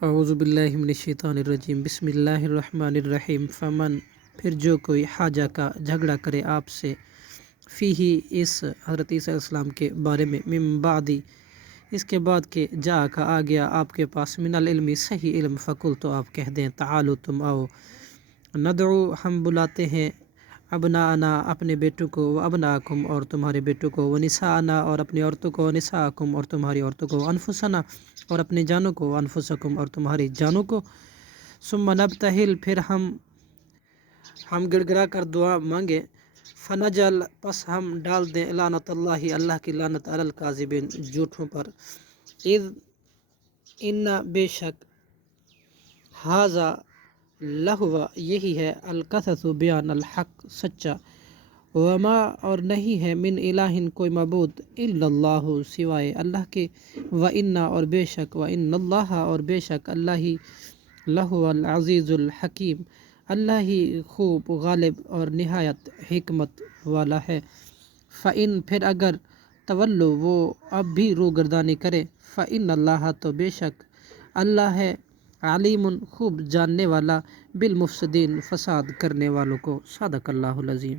اعوذ باللہ من الشیطان الرجیم، بسم اللہ الرحمن الرحیم۔ فمن، پھر جو کوئی حاجہ کا جھگڑا کرے آپ سے، فیہی، اس حضرت عیسیٰ علیہ السلام کے بارے میں، من بعدی، اس کے بعد کہ جا کا آ گیا آپ کے پاس، من العلم، صحیح علم، فقل، تو آپ کہہ دیں، تعالو، تم آؤ، ندعو، ہم بلاتے ہیں، ابناءنا، اپنے بیٹوں کو، و ابناءکم، اور تمہارے بیٹوں کو، و نساءنا، اور اپنی عورتوں کو، و نساءکم، اور تمہاری عورتوں کو، و انفسنا، اور اپنی جانوں کو، و انفسکم، اور تمہاری جانوں کو، ثم نبتہل، پھر ہم گڑ گڑا کر دعا مانگے، فنجل، پس ہم ڈال دیں، لعنت اللہ، اللہ کی لعنت، علی الکاذبین، جھوٹوں پر، اذ، ان، بے شک، ھذا، لہو، یہی ہے، القصص، بیان، الحق، سچا، وما، اور نہیں ہے، من الہ، کوئی معبود، الا اللہ، سوائے اللہ کے، وَإِنَّ، اور بے شک، وَإِنَّ اللَّهَ، اور بے شک اللہ ہی، لہو العزیز الحکیم، اللہ ہی خوب غالب اور نہایت حکمت والا ہے، فَإِن، پھر اگر، تولو، وہ اب بھی روگردانی کرے، فَإِنَّ اللَّهَ، تو بے شک اللہ ہے، علیم، خوب جاننے والا، بالمفسدین، فساد کرنے والوں کو، صدق اللہ العظیم۔